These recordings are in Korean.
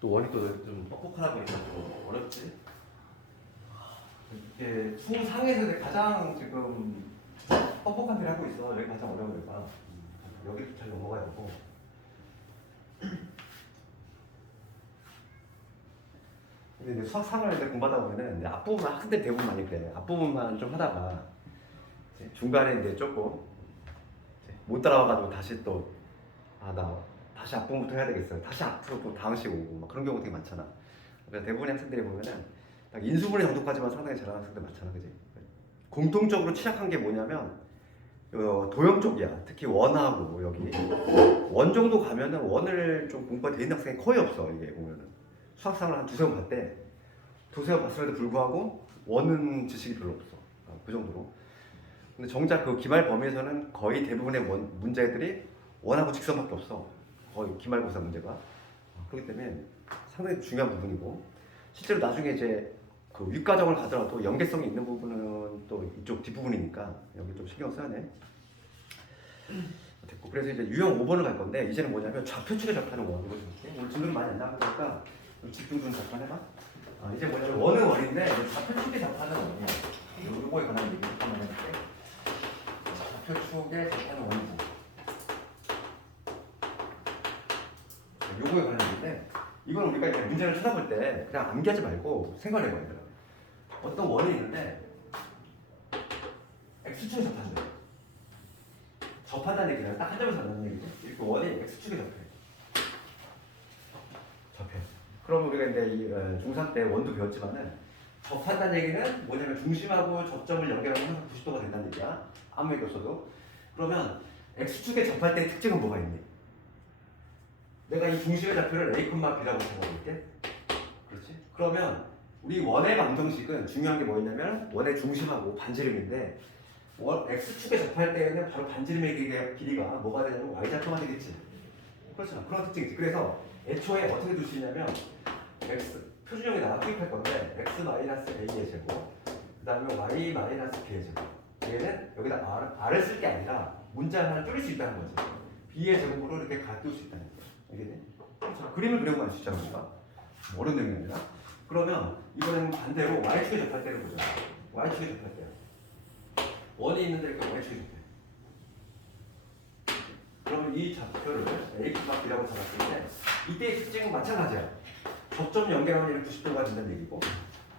또 원이 또 좀 뻑뻑하다 보니까 좀 어렵지. 이게 수상에서 가장 지금 뻑뻑한 일을 하고 있어. 여기 가장 어려운 데가. 여기도 잘 넘어가야 되고. 근데 이제 수학상을 이제 공부하다 보면은 이제 앞부분만 학생들 대부분 많이 그래. 앞부분만 좀 하다가 이제 중간에 이제 조금 이제 못 따라와가지고 다시 또 나 다시 앞부분부터 해야 되겠어요. 다시 앞으로 또 다음 시간 오고 막 그런 경우 되게 많잖아. 그래서 대부분의 학생들이 보면은 딱 인수분해 정도까지만 상당히 잘하는 학생들 많잖아, 그지? 공통적으로 취약한 게 뭐냐면 도형 쪽이야. 특히 원하고 여기 원 정도 가면은 원을 좀 공부가 돼 있는 학생이 거의 없어. 이게 보면은 수학상을 한 두세 번 봤대. 두세 번 봤음에도 불구하고 원은 지식이 별로 없어. 그 정도로. 근데 정작 그 기말 범위에서는 거의 대부분의 문제들이 원하고 직선밖에 없어. 거의 기말고사 문제가. 그렇기 때문에 상당히 중요한 부분이고, 실제로 나중에 이제 그 윗과정을 가더라도 연계성이 있는 부분은 또 이쪽 뒷부분이니까 여기 좀 신경 써야 돼. 됐고, 그래서 이제 유형 5번을 갈 건데, 이제는 뭐냐면 좌표축에 접하는 원. 이거 좀 오늘 질문이 많이 안 나오니까 집중 좀 잠깐 해봐. 이제 뭐냐면 원은 원인데 좌표축에 접하는 원이야. 요거에 관한 얘기 한번 해볼게. 좌표축에 접하는 원이고, 요거에 관한 얘기인데, 이건 우리가 이제 문제를 찾아볼 때 그냥 암기하지 말고 생각을 해봐야 돼요. 어떤 원이 있는데 x축에 접한다. 접한다는 얘기는 딱 한 점에서 만나는 얘기죠. 이렇게 원이 x축에 접해. 그럼 우리가 이제 이 중3 때 원도 배웠지만은 접한다는 얘기는 뭐냐면 중심하고 접점을 연결하면 항상 90도가 된다는 얘기야. 아무 얘기 없어도. 그러면 x축에 접할 때 특징은 뭐가 있니? 내가 이 중심의 좌표를 a, b라고 적어볼게. 그렇지? 그러면 우리 원의 방정식은 중요한 게 뭐였냐면 원의 중심하고 반지름인데 x축에 접할 때에는 바로 반지름의 길이가 뭐가 되냐면 y좌표가 되겠지. 그렇잖아. 그런 특징이지. 그래서 애초에 어떻게 둘 수 있냐면 x 표준형에다가 투입할 건데 x-a의 제곱 그 다음에 y-b의 제곱 얘는 여기다 r을 쓸 게 아니라 문자 하나 줄일 수 있다는 거지. b의 제곱으로 이렇게 가둘 수 있다는 거야. 알겠니? 자, 그림을 그려보면 알 수 있잖아. 우리가 어려운 내용이 아니라. 그러면 이번에는 반대로 y축에 접할 때를 보자. y축에 접할 때 원이 있는데 이렇게 y축에 접해. 그러면 이 좌표를 a, b라고 잡았을 때 이때의 특징은 마찬가지야. 접점 연결하면 이렇게 90도가 된다는 얘기고,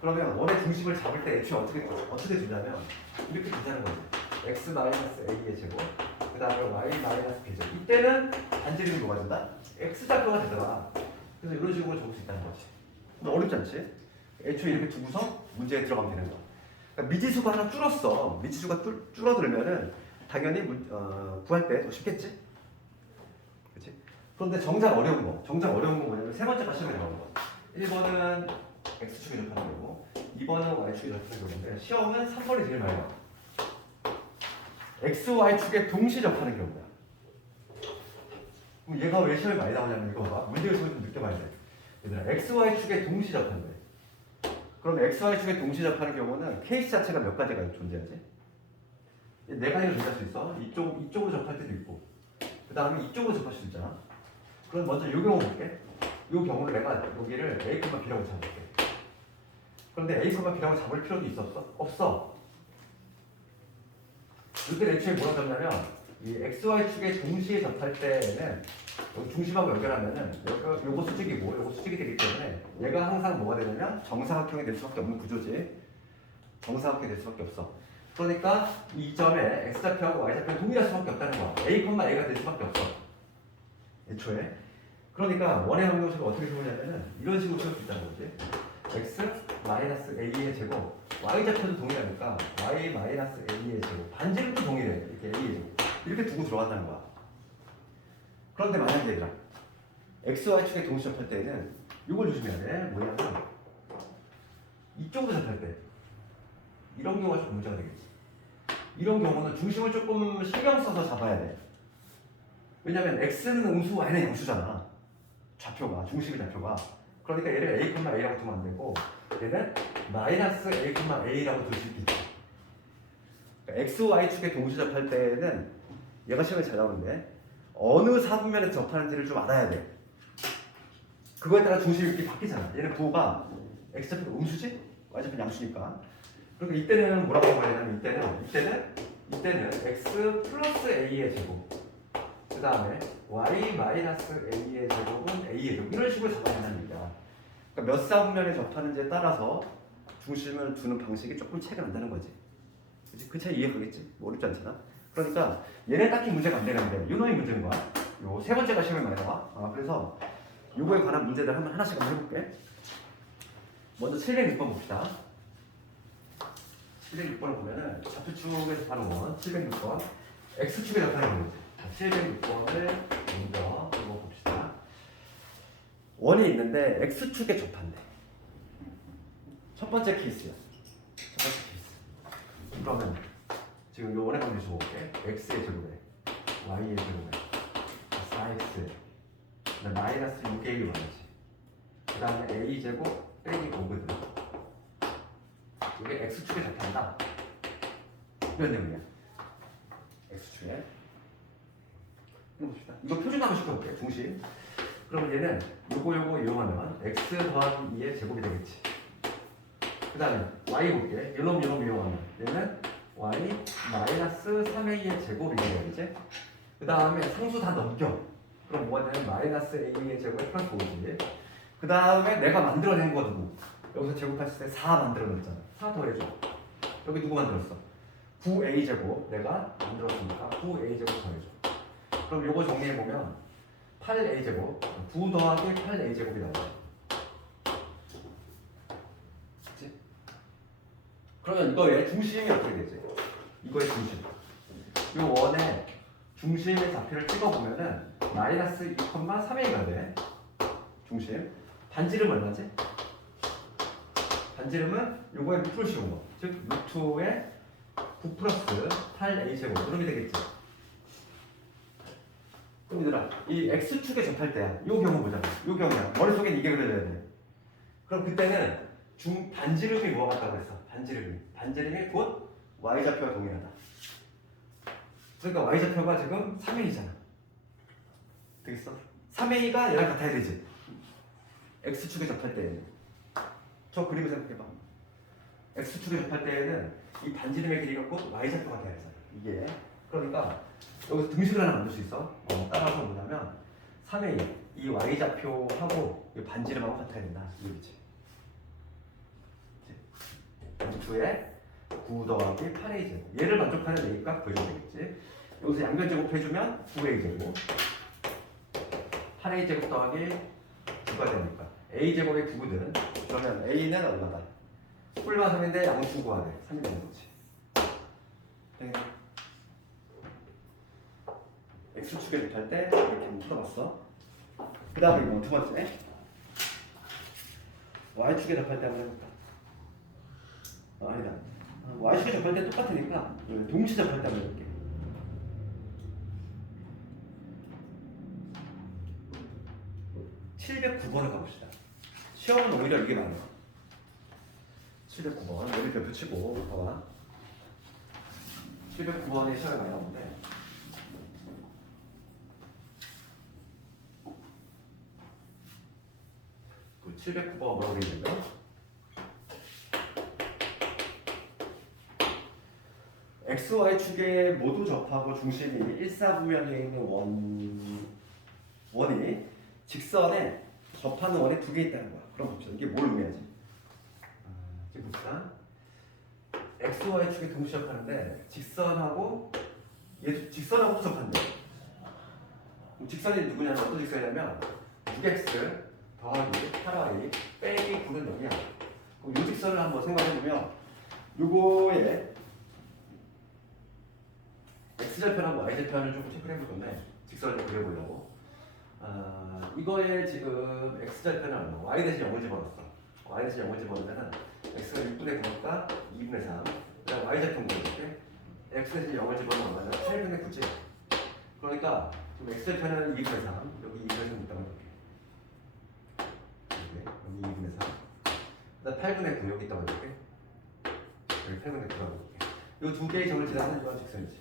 그러면 원의 중심을 잡을 때 애초에 어떻게 주냐면 이렇게 되자는 거지. x-a의 제곱 그 다음에 y-b 제곱. 이때는 반지름이 뭐가 된다? x좌표가 되더라. 그래서 이런 식으로 적을 수 있다는 거지. 근데 어렵지 않지? 애초에 이렇게 두고서 문제에 들어가면 되는 거야. 그러니까 미지수가 하나 줄었어. 미지수가 줄어들면은 당연히 구할 때 더 쉽겠지? 그렇지? 그런데 정작 어려운 건 뭐냐면 세 번째가 시험에 나오는 거. 1번은 x축에 접하는 거고 2번은 y축에 접하는 거인데 시험은 3번이 제일 많이 나와. x, y축에 동시에 접하는 경우야. 그럼 얘가 왜 시험에 많이 나오냐면 이거 봐. 문제에서 좀 느껴봐야 돼. 얘들아, x, y축에 동시에 접하는 거야. 그럼 x, y축에 동시에 접하는 경우는 케이스 자체가 몇 가지가 존재하지? 네 가지로 존재할 수 있어. 이쪽으로 접할 때도 있고 그 다음에 이쪽으로 접할 수도 있잖아. 그럼 먼저 이 경우 볼게. 이 경우를 내가 여기를 a, b라고 잡을게. 그런데 a, b라고 잡을 필요도 있었어? 없어. 이때 애초에 뭐라고 잡냐면 이 x, y축에 동시에 접할 때는 여기 중심하고 연결하면은 요거 수직이고 요거 수직이 되기 때문에 얘가 항상 뭐가 되냐면 정사각형이 될 수밖에 없는 구조지. 정사각형이 될 수밖에 없어. 그러니까 이 점에 x좌표하고 y좌표는 동일할 수밖에 없다는 거야. a,a가 될 수밖에 없어. 애초에. 그러니까 원의 방정식을 어떻게 세우냐면은 이런 식으로 세울 수 있다는 거지. x-a의 제곱 y좌표도 동일하니까 y-a의 제곱 반지름도 동일해. 이렇게 a의 제곱 이렇게 두고 들어간다는 거야. 그런데 만약에 얘들아 x, y축에 동시에 접할 때는 이걸 조심해야 돼. 뭐냐면 이쪽으로 접할 때 이런 경우가 좀 문제가 되겠지. 이런 경우는 중심을 조금 신경 써서 잡아야 돼. 왜냐면 x는 음수, y는 양수잖아. 좌표가, 중심의 좌표가. 그러니까 얘를 a,a라고 두면 안 되고 얘는 -a,a라고 둘 수 있겠지. 그러니까 x, y축에 동시에 접할 때는 얘가 시험에 잘 나오는데 어느 사분면에서 접하는지를 좀 알아야 돼. 그거에 따라 중심이 이렇게 바뀌잖아. 얘는 부호가 x좌표가 음수지? y좌표는 양수니까. 그러니까 이때는 뭐라고 말하냐면 이때는 x 플러스 a의 제곱 그 다음에 y 마이너스 a의 제곱은 a의 제곱 이런 식으로 잡아야 된다는 얘기야. 그러니까 몇 사분면에 접하는지에 따라서 중심을 두는 방식이 조금 차이가 난다는 거지. 그치? 그 차이 이해하겠지? 뭐 어렵지 않잖아. 그러니까 얘는 딱히 문제가 안 되는데 요 놈이 문제인 거야. 요 세 번째가 시험에 많이 나와. 그래서 요거에 관한 문제들 하나씩 한번 해볼게. 먼저 706번 봅시다. 706번을 보면은 좌표축에서 바로 원 706번 x축에 나타나는 문제. 706번을 먼저 한번 봅시다. 원이 있는데 x축에 접한대. 첫 번째 케이스야. 첫 번째 케이스. 그러면 지금 요 원의 관계 줘볼게. x의 제곱에 y의 제곱에 4x 그다음에 마이너스 6a를 원하지. 그 다음에 a제곱 빼기 5거든. 이게 x축에 접한다. 이런 내용이야. x축에. 봅시다. 이거 표준화로 시켜볼게. 중심. 그러면 얘는 요거 이용하면 x 더하기 2의 제곱이 되겠지. 그 다음에 y 볼게. 요놈 이용하면 얘는 y 마이너스 3a의 제곱이 되겠지. 그 다음에 상수 다 넘겨. 그럼 뭐가 되냐면 마이너스 a의 제곱에 플러스 5지. 그 다음에 내가 만들어낸 거 누구? 여기서 제곱했을 때 4 만들어냈잖아. 4 더해줘. 여기 누구 만들었어? 9a 제곱 내가 만들었으니까 9a 제곱 더해줘. 그럼 요거 정리해보면 8a 제곱 9 더하기 8a 제곱이 나와요. 그치? 그러면 이거의 중심이 어떻게 되지? 이거의 중심. 이 원의 중심의 좌표를 찍어보면은 마이너스 2,3a가 돼. 중심. 반지름 얼마지? 반지름은 요거에 루트를 씌운 거. 즉 루트에 9 플러스 8a 제곱 이렇게 되겠지. 그럼 얘들아 이 x축에 접할 때야. 요 경우 보자. 요 경우야. 머릿속엔 이게 그려져야 돼. 그럼 그때는 반지름이 뭐가 같다고 그랬어? 반지름이 곧 y좌표와 동일하다. 그러니까 y좌표가 지금 3a잖아. 되겠어? 3a가 얘랑 같아야 되지. x축에 접할 때에는. 저 그림을 생각해봐. x축에 접할 때에는 이 반지름의 길이가 꼭 y좌표가 돼야 되잖아. 이게. 그러니까 여기서 등식을 하나 만들 수 있어. 따라서 뭐냐면 3a 이 y좌표하고 이 반지름하고 같아야 된다. 이 얘기지. 루트에 9 더하기 8a 제곱. 얘를 만족하는 a 값 구해주면 되겠지. 여기서 양변 제곱해주면 9a 제곱 8a 제곱 더하기 9가 되니까 a 제곱의 9거든. 그러면 a는 얼마다? 뿔마 3인데 양수 구하래. 3이 되는 거지. x축에 접할 때 이렇게 풀어봤어. 그 다음에 이건 두 번째 y축에 접할 때 한번 해볼까? 아니다. y축에 접할 때 똑같으니까 동시 접할 때 한번 해볼게. 709번을 가봅시다. 시험은 오히려 이게 많아. 709번 여기 별표 치고 봐봐. 709번에 시험이 많이 나오는데 그 709번 뭐라고 되어 있냐면 x, y축에 모두 접하고 중심이 1사분면에 있는 원이 직선에 접하는 원이 두 개 있다는 거야. 그럼 봅시다. 이게 뭘 의미하지? 이제 봅시다. x, y축에 동시 접하는데 직선하고 얘도 직선하고 접한대. 직선이 누구냐면 어떤 직선이냐면 6x 더하기 8y 빼기 9는 0이야. 그럼 이 직선을 한번 생각해보면 요거에 x절편하고 y절편을 조금 체크를 해볼 건데 직선을 좀 그려보려고. 이거에 지금 x절편은 얼마? y 대신 0을 집어넣었어. y 대신 0을 집어넣으면 x가 6분의 9니까 2분의 3. 그다음 y절편 그려볼게. x 대신 0을 집어넣으면 8분의 9지. 그러니까 지금 x절편은 2분의 3. 여기 2분의 3 있다고 해볼게. 여기 2분의 3. 그다음 8분의 9 여기 있다고 해볼게. 여기 8분의 9라고 해볼게. 이 두 개의 점을 지나는 이건 직선이지.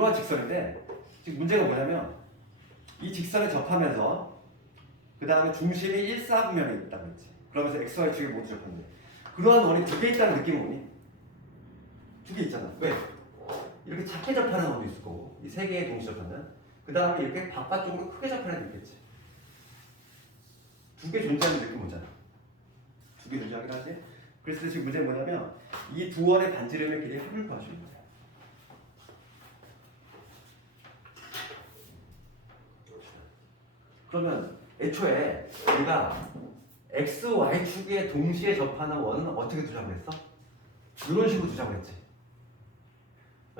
이러한 직선인데 지금 문제가 뭐냐면 이 직선에 접하면서 그 다음에 중심이 1, 4분면에 있다고 했지. 그러면서 x, y 축에 모두 접하는데 그러한 원이 두 개 있다는 느낌이 오니? 두 개 있잖아. 왜? 이렇게 작게 접하는 원도 있을 거고 이 세 개의 동시 접하는 그 다음에 이렇게 바깥쪽으로 크게 접하는 게 있겠지. 두 개 존재하는 느낌 오잖아. 두 개 존재하긴 하지. 그래서 지금 문제는 뭐냐면 이 두 원의 반지름의 길이의 합을 구하시는 거야. 그러면 애초에 우리가 x, y 축에 동시에 접하는 원은 어떻게 두자고 했어? 이런 식으로 두자고 했지.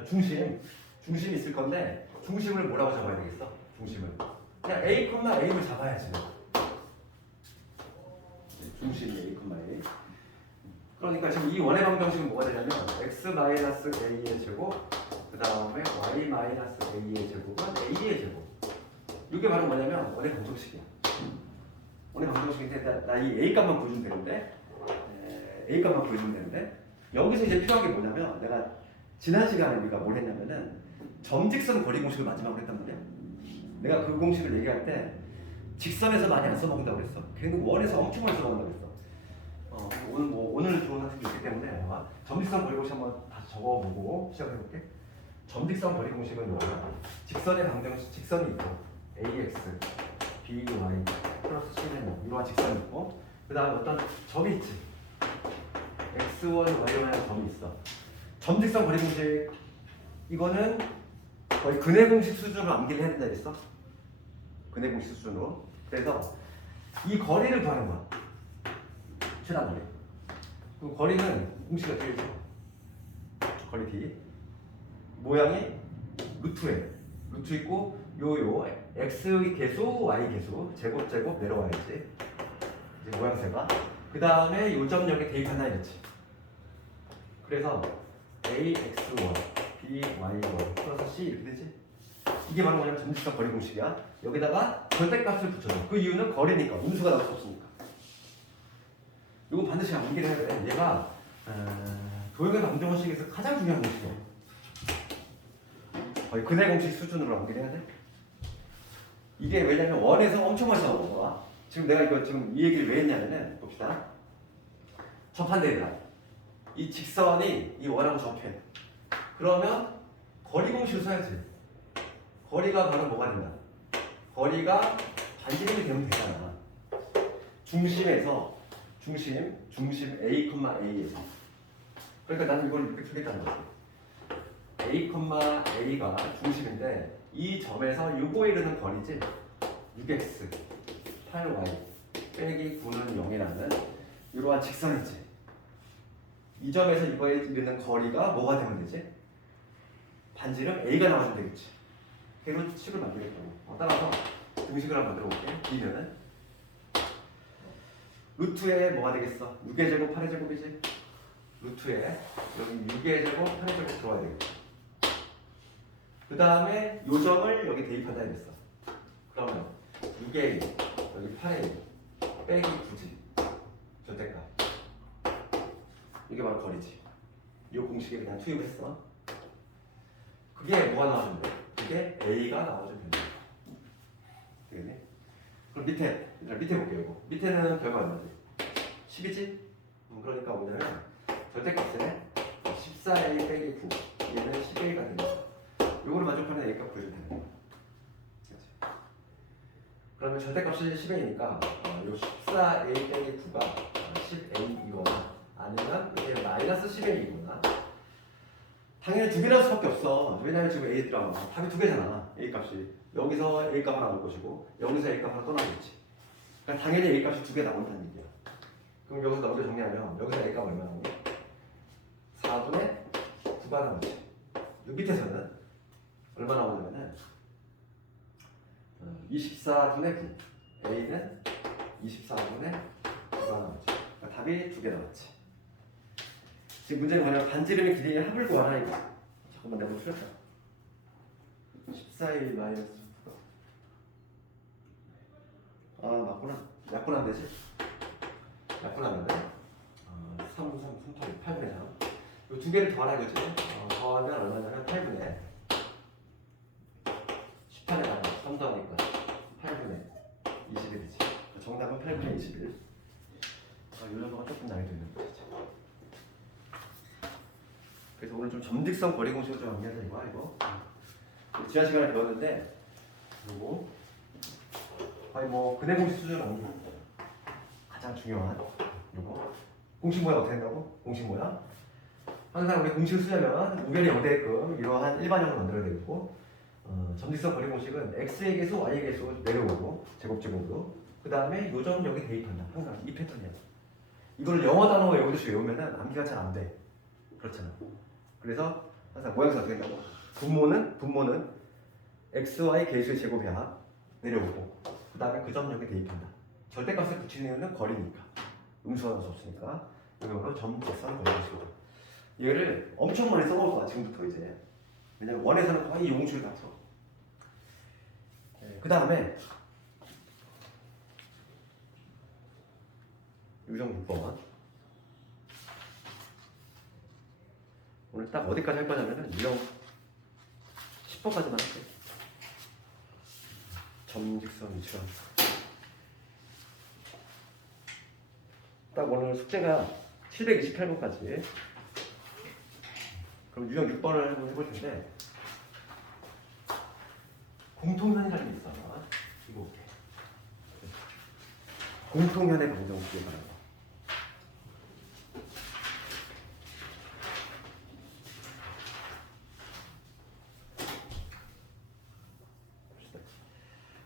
중심이 있을 건데 중심을 뭐라고 잡아야 되겠어? 중심을 그냥 a, a를 잡아야지. 중심이 a, a. 그러니까 지금 이 원의 방정식은 뭐가 되냐면 x-a의 제곱 그 다음에 y-a의 제곱은 a의 제곱. 이게 바로 뭐냐면 원의 방정식이야. 원의 방정식인데 나 이 a 값만 보여주면 되는데 a 값만 보여주면 되는데 여기서 이제 필요한 게 뭐냐면 내가 지난 시간에 우리가 뭘 했냐면은 점직선 거리 공식을 마지막으로 했단 말이야. 내가 그 공식을 얘기할 때 직선에서 많이 안 써먹는다고 그랬어. 걔는 원에서 엄청 많이 써먹는다고 그랬어. 오늘 좋은 학생도 있기 때문에 점직선 거리 공식 한번 다시 적어보고 시작해볼게. 점직선 거리 공식은 뭐야? 직선의 방정식, 직선이 있고 ax, by 플러스 c는 뭐 이러한 직선이 있고 그 다음에 어떤 점이 있지. x1, y1의 점이 있어. 점직선 거리 공식 이거는 거의 근해 공식 수준으로 암기를 해야 된다 했어. 근해 공식 수준으로. 그래서 이 거리를 구하는 거야. 최단 거리. 그 거리는 공식이 어떻게 되죠? 거리 d. 모양이 루트에 루트 있고 요 x 개수, y 개수 제곱 내려와야지. 이제 모양새가. 그 다음에 요 점 여기 대입한다 이랬지. 그래서 ax1, by1 플러스 c 이렇게 되지. 이게 바로 뭐냐면 점직선 거리 공식이야. 여기다가 절대값을 붙여줘. 그 이유는 거리니까 음수가 나올 수 없으니까. 이거 반드시 암기를 해야 돼. 얘가 도형의 방정식에서 가장 중요한 공식이야. 거의 근해 공식 수준으로 암기를 해야 돼. 이게 왜냐면 원에서 엄청 많이 나오는 거야. 지금 내가 이거 지금 이 얘기를 왜 했냐면은 봅시다. 접한대입니다. 이 직선이 이 원하고 접해. 그러면 거리 공식을 써야지. 거리가 바로 뭐가 된다? 거리가 반지름이 되면 되잖아. 중심에서 중심 a, a에서. 그러니까 나는 이걸 이렇게 주겠다는 거지. a, a가 중심인데 이 점에서 요거에 이르는 거리지. 6x 8y 빼기 9는 0이라는 이러한 직선이지. 이 점에서 이거에 이르는 거리가 뭐가 되면 되지? 반지름 a가 나와주면 되겠지. 걔로 식을 만들겠다고. 따라서 등식을 한번 만들어 볼게. b면은 루트에 뭐가 되겠어? 6의 제곱 8의 제곱이지. 루트에 여기 6의 제곱 8의 제곱 들어와야 되겠지. 그 다음에 요 점을 여기 대입한다 이랬어. 그러면 6의 1 여기 8의 1 빼기 9지. 절대값. 이게 바로 거리지. 이 공식에 그냥 투입했어. 그게 뭐가 나와주면 돼? 그게 a가 나와주면 된다. 되겠네? 그럼 밑에 볼게요. 이거. 밑에는 결과 얼마지? 10이지? 그러니까 뭐냐면 절대값에 14a 빼기 9 얘는 11가 되겠다. 요거를 만족하는 a값 구해주면 되는 거야. 그러면 절대값이 10a니까 요 14a 빼기 9가 10a이거나 아니면 이게 마이너스 10a이거나 당연히 두 개 나올 수밖에 없어. 왜냐면 지금 a 들어가면 답이 두 개잖아. a 값이 여기서 a 값 하나 나올 것이고 여기서 a 값 하나 또 나오겠지. 그러니까 당연히 a 값이 두 개 나온다는 얘기야. 그럼 여기서 넘겨 정리하면 여기서 a 값 얼마 나오니? 4분의 9가 나오지. 요 밑에서는 얼마 나오냐면은 24분의 9 a는 24분의 9가 나오지. 그러니까 답이 두 개 나왔지. 지금 문제는 뭐냐면 반지름의 길이의 합을 구하라 이거. 잠깐만 내가 뭐 틀렸다. 14의 마이너스 9가 맞구나. 약분하면 되지? 약분하면 3, 8, 8분의 3. 이 두 개를 더하라 이거지. 더하면 얼마냐면 8분의 더하니까 8분의 21이지. 정답은 8분의 21. 이 정도가 조금 난이도 있는 거지. 그래서 오늘 좀 점직성 거리 공식을 좀 암기하자 이거. 지난 시간에 배웠는데 그리고 아니 뭐 근해 공식 수준은 아니고 가장 중요한 이거 공식 모양 어떻게 한다고? 공식 모양 항상 우리 공식을 쓰려면 우변이 0대끔 이러한 일반형을 만들어야 되고 점직성 거리 공식은 x의 계수, y의 계수 내려오고 제곱제곱으로 그 다음에 요점 여기 대입한다. 항상 이 패턴이야. 이걸 영어 단어 외우듯이 외우면은 암기가 잘 안 돼. 그렇잖아. 그래서 항상 모양새 어떻게 한다고? 분모는 x, y 계수의 제곱이야. 내려오고 그 다음에 그 점 여기 대입한다. 절대값을 붙이는 이유는 거리니까. 음수가 나올 수 없으니까. 이거로 점직성 거리 공식이다. 얘를 엄청 많이 써볼 거야 지금부터 이제. 왜냐면 원에서는 거의 용식을 다 써. 그 다음에 유형 6번 오늘 딱 어디까지 할 거냐면은 유형 10번까지만 할게. 점직선 위치랑 딱 오늘 숙제가 728번까지. 그럼 유형 6번을 한번 해볼 텐데 공통현이라는 게 있어. 이거 볼게. 공통현의 방정식에 관한 거.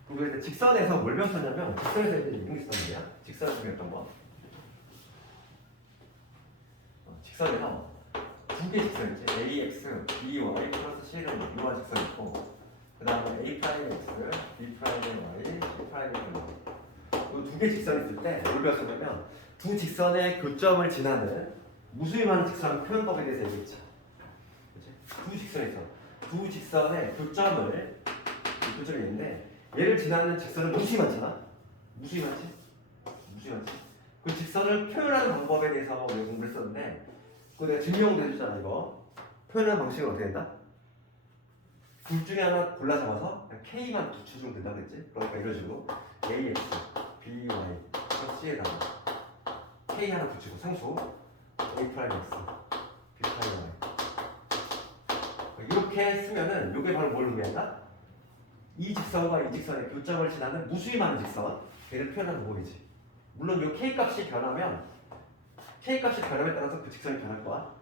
우리가 이제 직선에서 뭘 배웠었냐면 직선에서 이제 이런 게 있었단 말이야. 직선에서 배웠던 거. 직선에서 두 개 직선 있지. ax, by 플러스 c는 이러한 직선이 있고 그 다음에 a 프라임 x, b 프라임 y, c 프라임 y 두 개 직선이 있을 때 뭘 배웠었냐면 두 직선의 교점을 지나는 무수히 많은 직선 표현법에 대해서 얘기했죠. 그치? 두 직선이 있어. 두 직선의 교점이 있는데 얘를 지나는 직선은 무수히 많잖아. 무수히 많지? 그 직선을 표현하는 방법에 대해서 우리가 공부를 했었는데 그거 내가 증명도 해주잖아. 이거 표현하는 방식은 어떻게 된다? 둘 중에 하나 골라 잡아서 K만 붙여주면 된다고 했지. 그러니까 이런 식으로 AX, BY, C에다가 K 하나 붙이고 상수 A 프라임 X, B 프라임 Y 이렇게 쓰면은 이게 바로 뭘 의미한다? 이 직선과 이 직선의 교점을 지나는 무수히 많은 직선 걔를 표현하는 방법이지. 물론 이 K 값이 변하면 K 값이 변함에 따라서 그 직선이 변할 거야.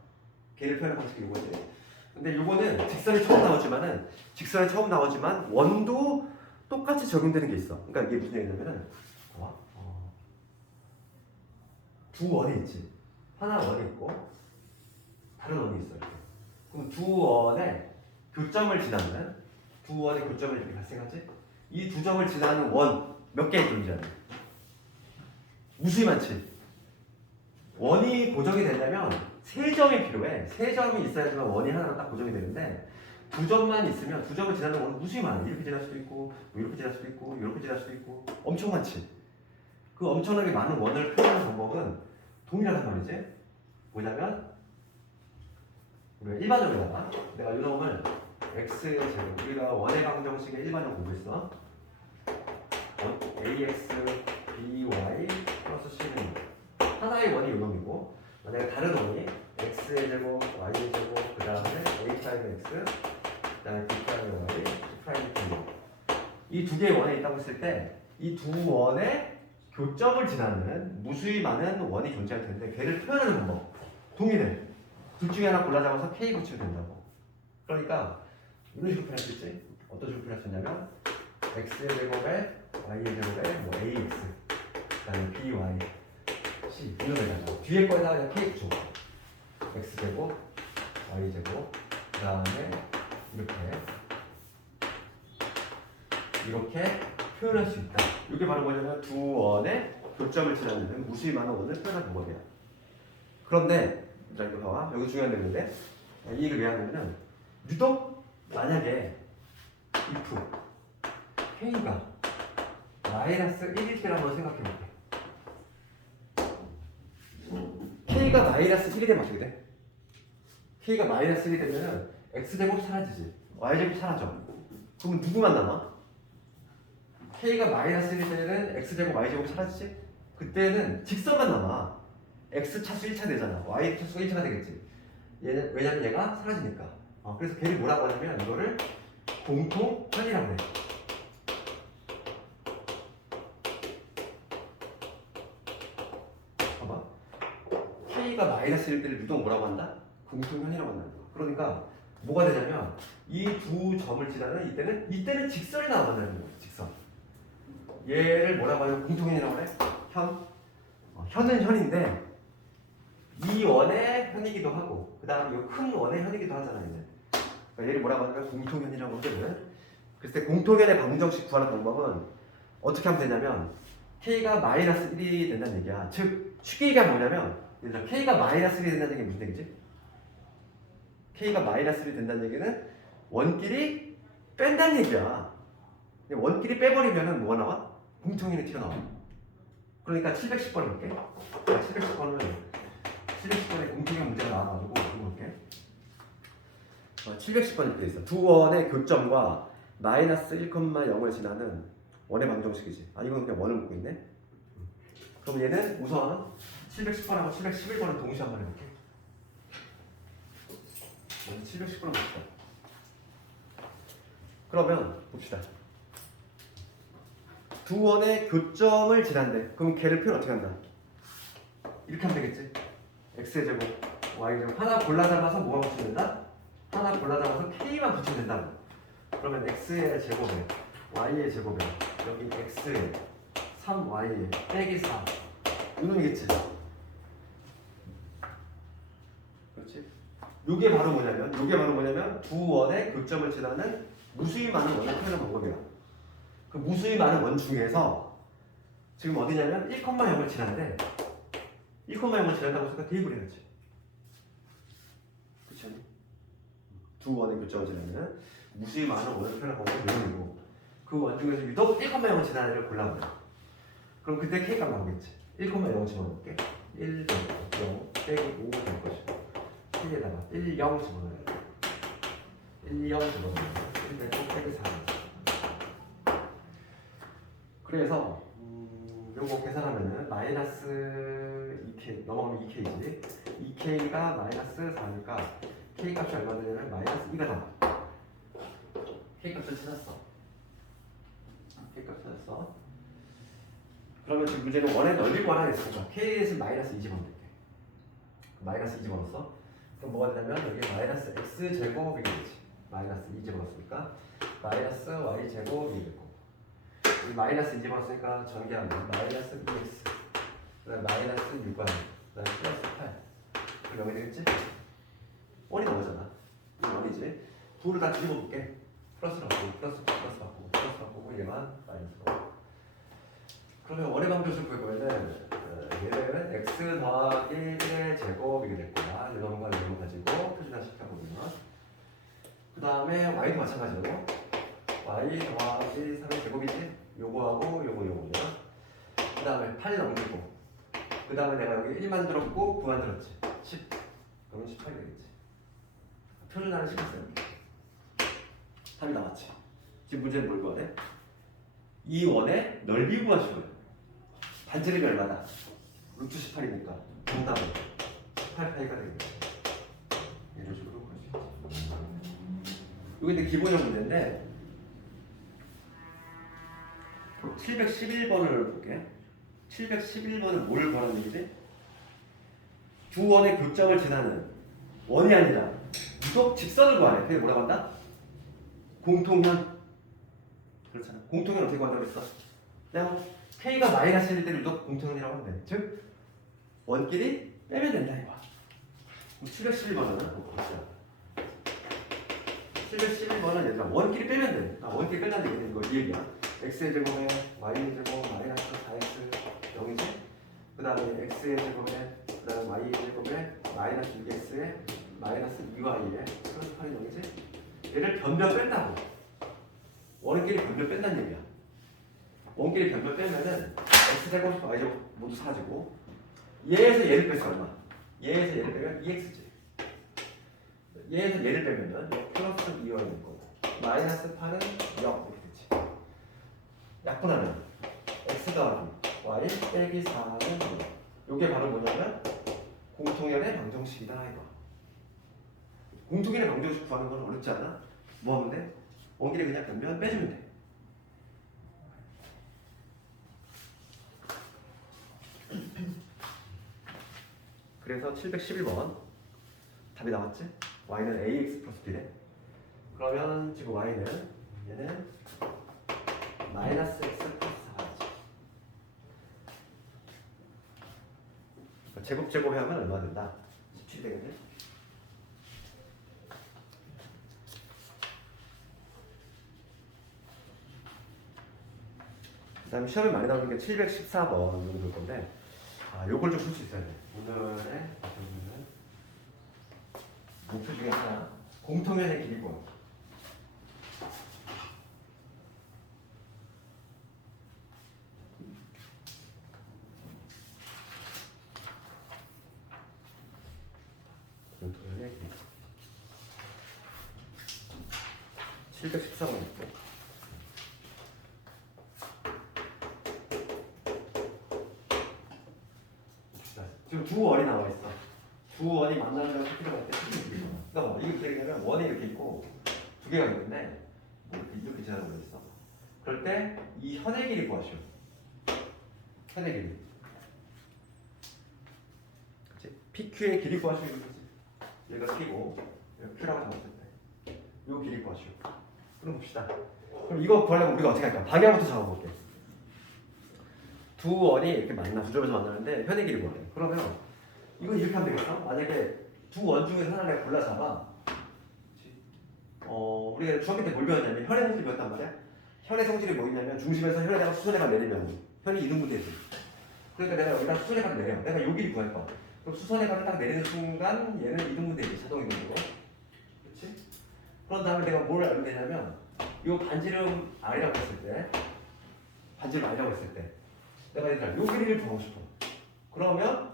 걔를 표현하는 방식이 이거지. 근데 요거는 직선이 처음 나오지만 원도 똑같이 적용되는 게 있어. 그러니까 이게 무슨 얘기냐면은 두 원이 있지. 하나 원이 있고 다른 원이 있어. 이렇게. 그럼 두 원의 교점을 지나는 두 원의 교점을 이렇게 발생하지. 이 두 점을 지나는 원 몇 개의 존재하는 무수히 많지. 원이 고정이 되려면 세 점이 필요해. 세 점이 있어야지만 원이 하나로 딱 고정이 되는데 두 점만 있으면 두 점을 지나는 원은 무수히 많아. 이렇게 지날 수도 있고 이렇게 지날 수도 있고 이렇게 지날 수도 있고 엄청 많지. 그 엄청나게 많은 원을 표현하는 방법은 동일하단 말이지. 뭐냐면 우리가 일반형에다가 내가 요놈을 x의 제곱 우리가 원의 방정식의 일반형 공부했어. ax, by 플러스 c는 하나의 원이 요놈이고 만약에 다른 원이 x의 제곱, y의 제곱, 그 다음에 a 프라임 x, 그 다음에 b 프라임 y, c 프라임 b 이 두 개의 원이 있다고 했을 때 이 두 원의 교점을 지나는 무수히 많은 원이 존재할 텐데 걔를 표현하는 방법 동일해. 둘 중에 하나 골라 잡아서 k 붙이면 된다고. 그러니까 이런 식으로 표현할 수 있지. 어떤 식으로 표현할 수 있냐면 x의 제곱에 y의 제곱에 뭐 ax, 그 다음에 by C 이놈에다가 뒤에 거에다가 그냥 K 붙여. X 제곱, Y 제곱, 그 다음에 이렇게 표현할 수 있다. 이게 바로 뭐냐면 두 원의 교점을 지나는 무수히 많은 원을 표현하는 방법이야. 그런데 자 이거 봐봐. 여기 중요한 내용인데 이 얘기를 왜 하냐면은 유독 만약에 if K가 마이너스 1일 때를 한번 생각해 볼게. K가 마이너스 1이 되면 어떻게 돼? K가 마이너스 1이 되면은 X제곱 사라지지. Y제곱 사라져. 그러면 누구만 남아? k가 마이너스 1일 때는 x제곱 y제곱 사라지지? 그때는 직선만 남아. x 차수 1차 되잖아. y 차수가 1차가 되겠지. 얘는 왜냐면 얘가 사라지니까. 그래서 걔를 뭐라고 하냐면 이거를 공통현이라고 해. 봐봐. k가 마이너스 1일 때를 유독 뭐라고 한다? 공통현이라고 한다. 그러니까 뭐가 되냐면 이 두 점을 지나는 이때는 직선이 나온다는 거야. 직선. 얘를 뭐라고 하냐면 공통현이라고 해. 현. 현은 현인데 이 원의 현이기도 하고 그 다음 이 큰 원의 현이기도 하잖아. 얘는. 그러니까 얘를 뭐라고 하냐면 공통현이라고 하거든. 그래서 공통현의 방정식 구하는 방법은 어떻게 하면 되냐면 k가 마이너스 1이 된다는 얘기야. 즉 쉽게 얘기하면 뭐냐면 k가 마이너스 1이 된다는 얘기는 무슨 얘기지? k가 마이너스 1이 된다는 얘기는 원끼리 뺀다는 얘기야. 원끼리 빼버리면 뭐가 나와? 공통현이 튀어나와. 그러니까 710번 볼게. 710번에 공통현 문제가 나와가지고 이거 볼게. 710번 이렇게 있어. 두 원의 교점과 마이너스 1,0을 지나는 원의 방정식이지. 이건 그냥 원을 묻고 있네. 그럼 얘는 우선 710번하고 711번을 동시에 한번 해볼게. 먼저 710번을 봅시다. 그러면 봅시다. 두 원의 교점을 지난대. 그럼 걔를 표현 어떻게 한다? 이렇게 하면 되겠지. x의 제곱, y의 제곱. 하나 골라 잡아서 뭐만 붙이면 된다? 하나 골라 잡아서 k만 붙이면 된다. 그러면 x의 제곱에 y의 제곱에 여기 x에 3y에 빼기 4 이놈이겠지. 그렇지? 요게 바로 뭐냐면 두 원의 교점을 지나는 무수히 많은 원을 표현하는 방법이야. 그 무수히 많은 원 중에서 지금 어디냐면 1,0을 지났는데 1,0을 지난다고 생각 대입을 해야지. 그렇지? 두 원의 교점을 지나면 무수히 많은 원을 표현하는 방법이 이론이고 그 원 중에서 유독 1,0을 지난 애를 골라보자. 그럼 그때 k가 나오겠지. 1,0 집어넣을게. 1, 0, 빼기 5 될 것이고 k에다가 1, 0 집어넣어야 돼. 1, 0 집어넣어야 돼. 1 빼기 4. 그래서 요거 계산하면은 마이너스 2k 넘어가면 2k지. 2k가 마이너스 4니까 k 값이 얼마 되냐면 마이너스 2가 나와. k 값을 찾았어. k 값 찾았어. 그러면 지금 문제는 원의 넓이 구하라 했으니까 k에서 마이너스 2 집어넣을게. 마이너스 2 집어넣었어. 그럼 뭐가 되냐면 여기 마이너스 x 제곱이 되지. 마이너스 2 집어넣었으니까 마이너스 y 제곱이 되고 이 마이너스 2 집어넣었으니까 전개하면 마이너스 2x 그다음에 마이너스 6y 그다음에 플러스 8 그럼 여기 되겠지? 원이 나오잖아. 이 원이지. 둘을 다 뒤집어볼게. 플러스를 바꾸고 플러스 바꾸고 얘만 마이너스로. 그러면 원의 방정식을 구해보면은 얘는 x 더하기 1의 제곱이게 될 거야. 이놈과 이놈 가지고 표준화 시켜보면 그 다음에 y도 마찬가지로 y 더하기 3의 제곱이지. 요거하고 요거면 그 다음에 8 넘기고 그 다음에 내가 여기 1 만들었고 9 만들었지. 10 그러면 18이 되겠지. 표준화를 시켰어요. 답이 나왔지. 지금 문제는 뭘 구하래? 이 원의 넓이 구하시고요. 반지름이 얼마다? 루트 18이니까 정답은 18파이가 되겠죠. 이런 식으로 볼 수 있지. 이게 근데 기본형 문제인데 711번을 볼게. 711번은 뭘 구하는 얘기지? 두 원의 교점을 지나는 원이 아니라 유독 직선을 구하래. 그게 뭐라고 한다? 공통현. 그렇잖아. 공통현 어떻게 구한다고 했어? 내가 k가 마이너스 1일 때 유독 공통현이라고 하면 돼. 즉 원끼리 빼면 된다 이거야. 711번은 711번은 얘들아 원끼리 빼면 돼. 원끼리 빼면 돼. 이거 이 얘기야. x의 제곱에 y의 제곱 마이너스 4x 0이지. 그 다음에 x의 제곱에 그 다음에 y의 제곱에 마이너스 6x에 마이너스 2y에 플러스 8이 0이지. 얘를 변변 뺀다고. 원끼리 변변 뺀다는 얘기야. 원끼리 변변 빼면은 x제곱 y제곱 모두 사라지고 얘에서 얘를 뺐어 얼마? 얘에서 얘를 빼면 2x지. 얘에서 얘를 빼면은 플러스 2y일 거고 마이너스 8은 0 이렇게 되지. 바꾸나면 x 더하기 y 빼기 4는 0. 이게 바로 뭐냐면 공통연의 방정식이다 이거. 공통연의 방정식 구하는 건 어렵지 않아? 뭐 하면 돼? 원길이 그냥 변면 빼주면 돼. 그래서 711번 답이 나왔지? y는 ax 플러스 b래. 그러면 지금 y는 얘는 마이너스 x 플러스 4지. 제곱하면 얼마 된다? 17 되겠네. 그 다음에 시험에 많이 나오는 게 714번 정도일 건데 요걸 좀 풀 수 있어야 돼. 오늘의 목표 중에 하나 공통연의 길이 구하기. 공통연의 길이 714번 있고 지금 두 원이 나와 있어. 두 원이 만나면 크기가 갈 때 크기가 이렇게 나와. 그러니까 뭐 이게 어떻게 되냐면 원이 이렇게 있고 두 개가 있는데 뭐 이렇게 지나가고 있어. 그럴 때 이 현의 길이 구하시오. 현의 길이. 그렇지? PQ의 길이 구하시오 이거지. 얘가 P고 얘가 Q라고 잡았을 때 요 길이 구하시오. 그럼 봅시다. 그럼 이거 구하려면 우리가 어떻게 할까? 방향부터 잡아볼게. 두 원이 이렇게 두 점에서 만나는데 현의 길이 구하래. 그러면 이건 이렇게 하면 되겠어? 만약에 두 원 중에서 하나를 내가 골라 잡아. 우리가 중학교 때 뭘 배웠냐면 현의 성질이 뭐였단 말이야? 현의 성질이 뭐였냐면 중심에서 현에다가 수선해가 내리면 현이 이등분되지. 그러니까 내가 여기다 수선해가 내려. 내가 요 길이 구할 거야. 그럼 수선해가를 딱 내리는 순간 얘는 이등분되지. 자동 이등분으로. 그렇지? 그런 다음에 내가 뭘 알면 되냐면 요 반지름 R이라고 했을 때 반지름 R이라고 했을 때 내가 얘들아 요 길이를 구하고 싶어. 그러면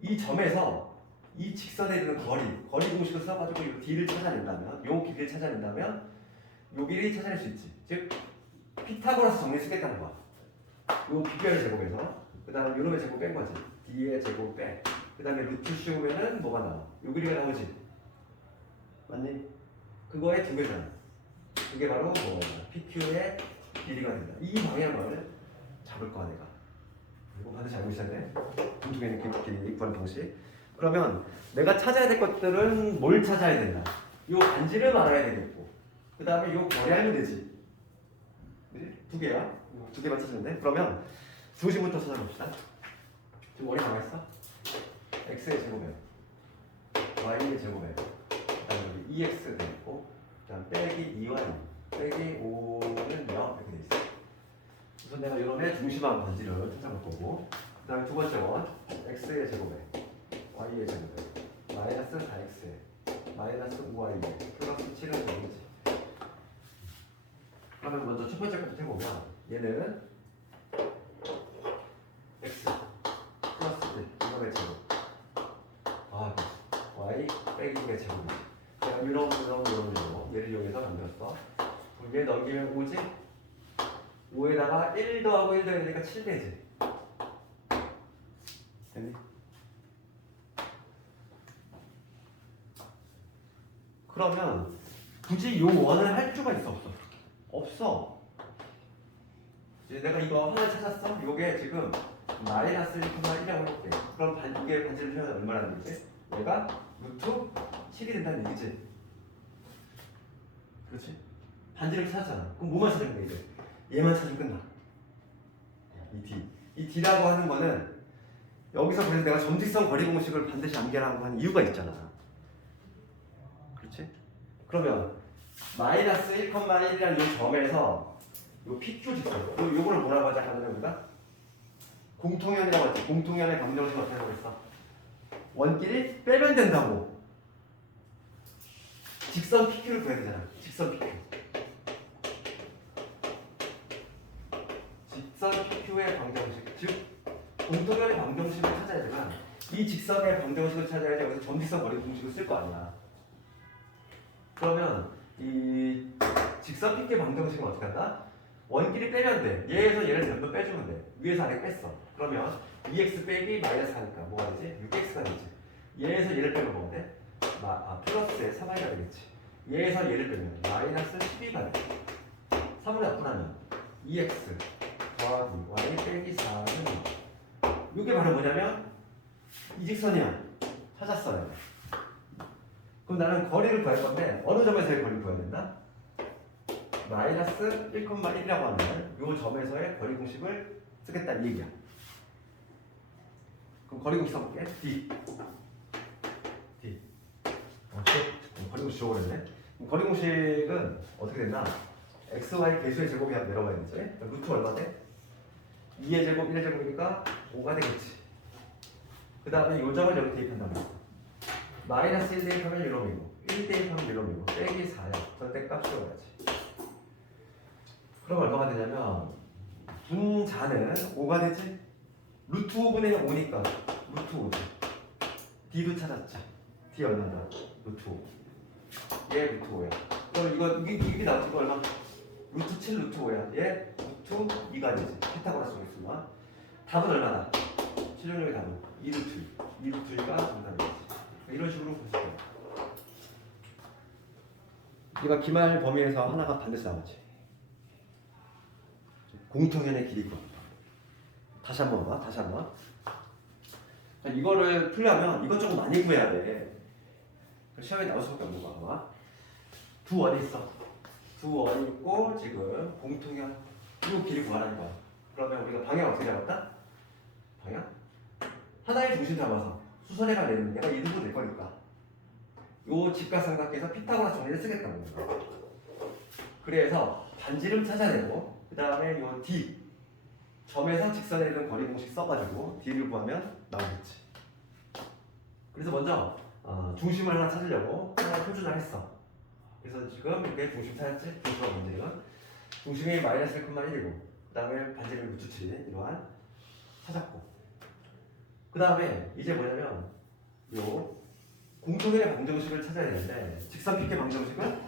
이 점에서 이 직선에 있는 거리 공식을 써가지고 이 d를 찾아낸다면, 요 길이를 찾아낸다면, 요 길이 찾아낼 수 있지. 즉 피타고라스 정리 쓰겠다는 거야. 요 비교의 제곱에서 그 다음에 요놈의 제곱 뺀 거지. d의 제곱 빼. 그 다음에 루트 씌우면은 뭐가 나와? 요 길이가 나오지. 맞니? 그거의 두 개잖아. 그게 바로 뭐 PQ의 길이가 된다. 이 방향을 잡을 거야 내가. 이거 반드시 알고 있어야 돼. 공통의 길이 구하는 방식. 그러면 내가 찾아야 될 것들은 뭘 찾아야 된다. 요 반지름 알아야 되겠고, 그 다음에 요 거리 알면 되지. 두 개야. 두 개만 찾으면 돼. 그러면 중심부터 찾아봅시다. 지금 머리 나와 있어? x의 제곱에 y의 제곱에 그다음에 여기 2x 돼 있고, 그다음 빼기 2y 빼기 5는 0 이렇게 돼 있어. 우선 내가 이놈의 중심한 반지를 찾아볼 거고, 그 다음에 두 번째 원 x의 제곱에 y의 제곱에 마이너스 4x에 마이너스 5y에 플러스 7은 0이지. 그러면 먼저 첫 번째 것부터 해보면 얘는 x 플러스 1 이놈의 제곱 y 빼기 2의 제곱이지. 내가 이런 얘를 이용해서 만들었어. 그럼 얘 넘기면 5지? 5에다가 1 더하고 1 더하니까 7 되지. 됐니? 그러면 굳이 요 원을 할 수가 있어 없어? 없어. 이제 내가 이거 하나 찾았어? 요게 지금 마이너스 1,1이라고 해볼게. 그럼 이게 반지름 표현은 얼마라는 얘기지? 얘가 루트 7이 된다는 얘기지. 그렇지? 반지름 찾았잖아. 그럼 뭐만 찾으면 돼 이제? 얘만 찾으면 끝나. 이 D라고 하는 거는 여기서 그래서 내가 점직선 거리 공식을 반드시 암기하라고 하는 이유가 있잖아. 그렇지? 그러면 마이너스 1,1이라는 이 점에서 요 PQ 직선, 요거를 뭐라고 하자 하면 우리가 공통연이라고 하지. 공통연의 방정식 어떻게 하고 있어? 원끼리 빼면 된다고. 직선 PQ를 구해야 되잖아. 직선 PQ. 직선 PQ의 방정식, 즉 공통연의 방정식을 찾아야 되면 이 직선의 방정식을 찾아야지 여기서 점직선 거리 공식을 쓸 거 아니야. 그러면 이 직선 PQ의 방정식은 어떻게 한다? 원끼리 빼면 돼. 얘에서 얘를 전부 빼주면 돼. 위에서 아래 뺐어. 그러면 2x 빼기 마이너스 하니까 뭐가 되지? 6x가 되지. 얘에서 얘를 빼면 뭐가 돼? 플러스에 3i가 되겠지. 얘에서 얘를 빼면 마이너스 12가 돼. 3으로 약분하면 2x 더하기 y 빼기 4는 이게 바로 뭐냐면 이 직선이야. 찾았어요. 그럼 나는 거리를 구할 건데 어느 점에서의 거리를 구해야 된다? 마이너스 1,1이라고 하면 이 점에서의 거리 공식을 쓰겠다는 얘기야. 그럼 거리 공식 써볼게. D. 거리 공식 지워버렸네. 거리 공식은 어떻게 된다? x, y 개수의 제곱이 내려가야 되지. 루트 얼마 돼? 2의 제곱, 1의 제곱이니까 5가 되겠지. 그 다음에 이 점을 여기 대입한다고 했어. 마이너스 1 대입하면 이놈이고 1 대입하면 이놈이고 빼기 4야. 절대값 씌워야지. 그럼 얼마가 되냐면 분자는 5가 되지? 루트 5분의 5니까 루트 5지. D도 찾았지. D 얼마다? 루트 5. 얘 루트 5야. 그럼 이게 나왔지? 이거 얼마? 루트 7 루트 5야. 얘 루트 2가 되지. 피타고라스 공식수만. 답은 얼마나? 최종적인 답은 2 루트 2. 2 루트 2가 정답이겠지. 이런 식으로 보시면 이거 기말 범위에서 하나가 반드시 나오지. 공통연의 길이 구한다. 다시 한번 봐. 다시 한번. 이거를 풀려면 이것 조금 많이 구해야 돼. 시험에 나올 수밖에 없는 거야. 봐. 두 원이 있어. 두 원이 있고 지금 공통연 이 길이 구하라는 거야. 그러면 우리가 방향 어떻게 잡았다? 방향? 하나의 중심 잡아서 수선해가 내는 얘가 이등분 될 거니까 요 직각삼각계에서 피타고라스 정리를 쓰겠다는 거야. 그래서 반지름 찾아내고 그 다음에 요 D 점에서 직선에 있는 거리 공식 써가지고 D를 구하면 나오겠지. 그래서 먼저 중심을 하나 찾으려고 하나 표준화를 했어. 그래서 지금 이렇게 중심 찾았지? 중심과 반지름은 중심이 마이너스 1,1이고 그 다음에 반지름이 루트 7 이러한 찾았고 그 다음에 이제 뭐냐면 요 공통연의 방정식을 찾아야 되는데 직선 PK 방정식은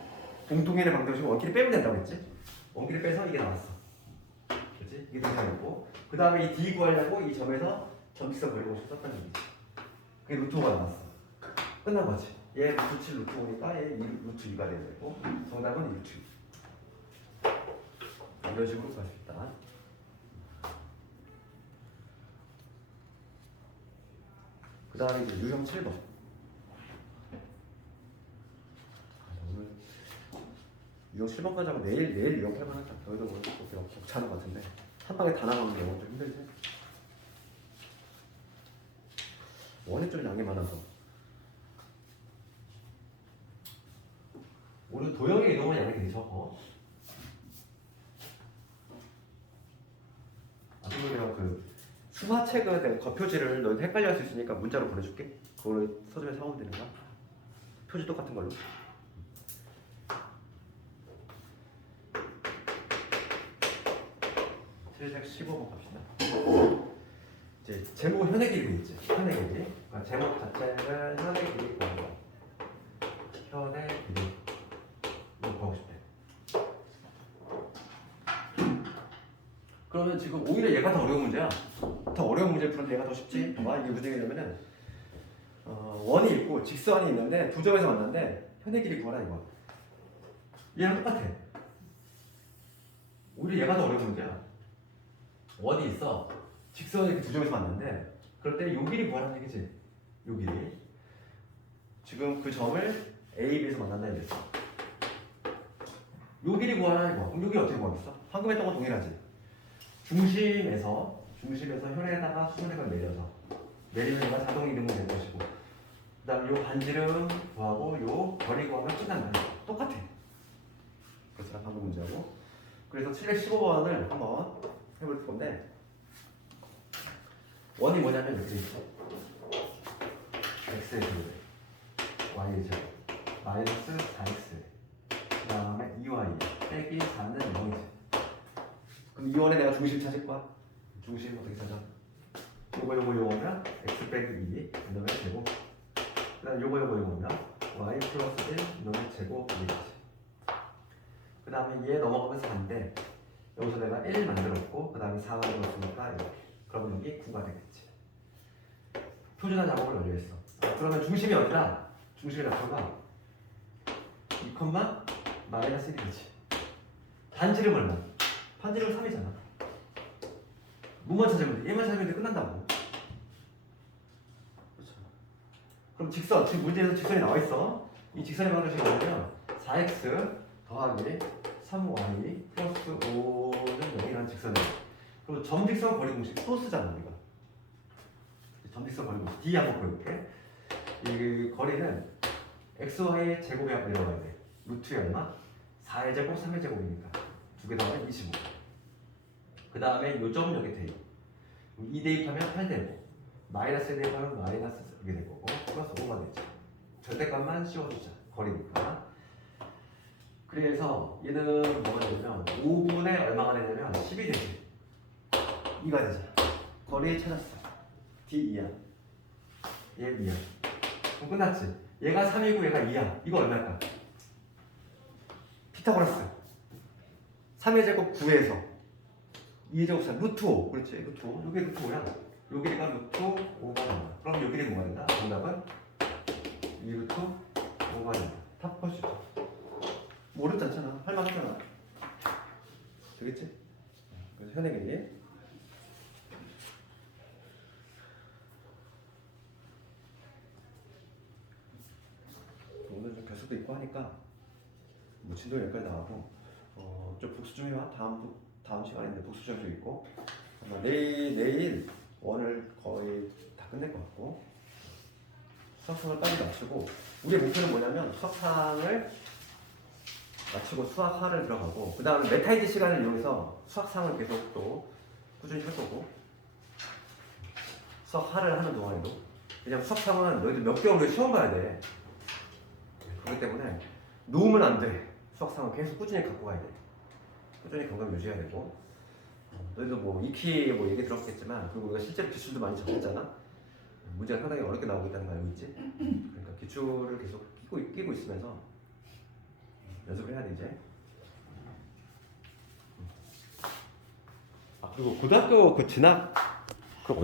공통연의 방정식을 원끼리 빼면 된다고 했지? 원끼리 빼서 이게 나왔어. 그렇지? 이게 동사였고 그 다음에 이 D 구하려고 이 점에서 점직선 거리 공식 썼다는 얘기지. 그게 루트 5가 나왔어. 끝난 거지. 얘 루트 7 루트 5니까 얘 루트 2가 되는 거고 정답은 2 루트 2. 이런 식으로 구할 수 있다. 그 다음에 이제 유형 7번. 오늘 유형 7번까지 하고 내일 유형 8번 하자. 여기도 뭐 그렇게 벅차는 것 같은데 한 방에 다 나가면 영어 좀 힘들지? 원이 좀 양이 많아서 오늘 도형의 이동은 양이 되게 적어. 그리고 내가 그 수화책을 내가 겉표지를 너 헷갈려 할 수 있으니까 문자로 보내줄게. 그걸 서점에 사오면 되는 거야. 표지 똑같은 걸로. 실색 15번 갑시다. 이제 제목 현의 길이 있지. 현의 길이. 그러니까 제목 자체는 현의 길이 구하는 현의 길이. 이거 구하고 싶대. 그러면 지금 오히려 얘가 더 어려운 문제야. 더 어려운 문제를 풀는데 얘가 더 쉽지. 봐봐 이게 무슨 얘기냐면은 원이 있고 직선이 있는데 두 점에서 만났는데 현의 길이 구하라 이거. 얘랑 똑같아. 오히려 얘가 더 어려운 문제야. 원이 있어. 직선이 이렇게 두 점에서 만났는데 그럴 때 요 길이 구하라는 얘기지. 요 길이. 지금 그 점을 A, B에서 만난다 이랬어. 요 길이 구하라 이거. 그럼 여기 어떻게 구하겠어? 방금 했던 건 동일하지. 중심에서 현에다가 수선액을 내리면 얘가 자동 이동이 될 것이고 그 다음에 요 반지름 구하고 요 거리 구하면 끝난다. 똑같아. 그렇잖아 방금 문제하고. 그래서 715번을 한번 해볼 건데 원이 뭐냐면 이렇게 있어. x의 제곱 y의 제곱 마이너스 4x 그 다음에 2y 빼기 4는 0이지. 그럼 이 원에 내가 중심 찾을 거야. 중심 어떻게 찾아? 요거면 x 빼기 2 이놈의 제곱 그 다음 요거면 y 플러스 1 이놈의 제곱 2지. 그 다음에 얘 넘어가면서 반대 여기서 내가 1 만들었고 그 다음에 4가 들었으니까 이렇게. 그러면 여기 9가 되겠지. 표준화 작업을 완료했어. 그러면 중심이 어디다? 중심의 좌표가 2, 마이너스 1이지. 반지름 얼마? 반지름 3이잖아. 뭐만 찾으면 돼? 얘만 찾으면 돼. 끝난다고. 그렇죠. 그럼 직선, 지금 문제에서 직선이 나와 있어. 이 직선의 방정식이 뭐냐면 4x 더하기 3y 플러스 5는 여기라는 직선이에요. 그리고 점직선 거리 공식 또 쓰잖아 우리가. 점직선 거리 공식 D 한번 보여볼게. 이 거리는 xy 제곱에 한번 내려가야 돼. 루트에 얼마? 4의 제곱, 3의 제곱이니까 두 개 더하면 25. 그 다음에 요점 여기 대입. 2 대입하면 8 되고 마이너스 1 대입하면 마이너스 이게 될 거고 플러스 5가 되죠. 절대값만 씌워주자. 거리니까. 그래서 얘는 뭐가 되냐면 5분의 얼마가 되냐면 10이 되지. 2가 되죠. 거리 찾았어. D2야. 얘 2야. 그럼 끝났지. 얘가 3이고 얘가 2야. 이거 얼마일까? 피타고라스. 3의 제곱 9에서 2의 제곱 3 루트 5. 그렇지. 루트 5. 여기 루트 5야. 여기가 루트 5가 된다. 그럼 여기는 뭐가 된다? 정답은 2 루트 5가 된다. 답 보시죠. 뭐 어렵지 않잖아. 할만하잖아. 되겠지? 그래서 현행이 오늘 좀 결석도 있고 하니까 뭐 진도 여기까지 나가고 좀 복수 좀 해봐. 다음 시간에 복수 좀 있고 아마 내일 오늘 거의 다 끝낼 것 같고 수학상을 빨리 마치고 우리의 목표는 뭐냐면 수학상을 마치고 수학하를 들어가고 그 다음에 메타이드 시간을 이용해서 수학상을 계속 또 꾸준히 할 거고 수학하를 하는 동안에도 왜냐면 수학상은 너희들 몇 개월 후에 시험 봐야 돼. 그렇기 때문에 놓으면 안 돼. 수학상은 계속 꾸준히 갖고 가야 돼. 꾸준히 건강 유지해야 되고 너희도 뭐 익히 뭐 얘기 들었겠지만 그리고 우리가 실제로 기출도 많이 적었잖아. 문제가 상당히 어렵게 나오고 있다는 거 알고 있지? 그러니까 기출을 계속 끼고 있으면서 연습을 해야 돼 이제. 그리고 고등학교 그 진학 그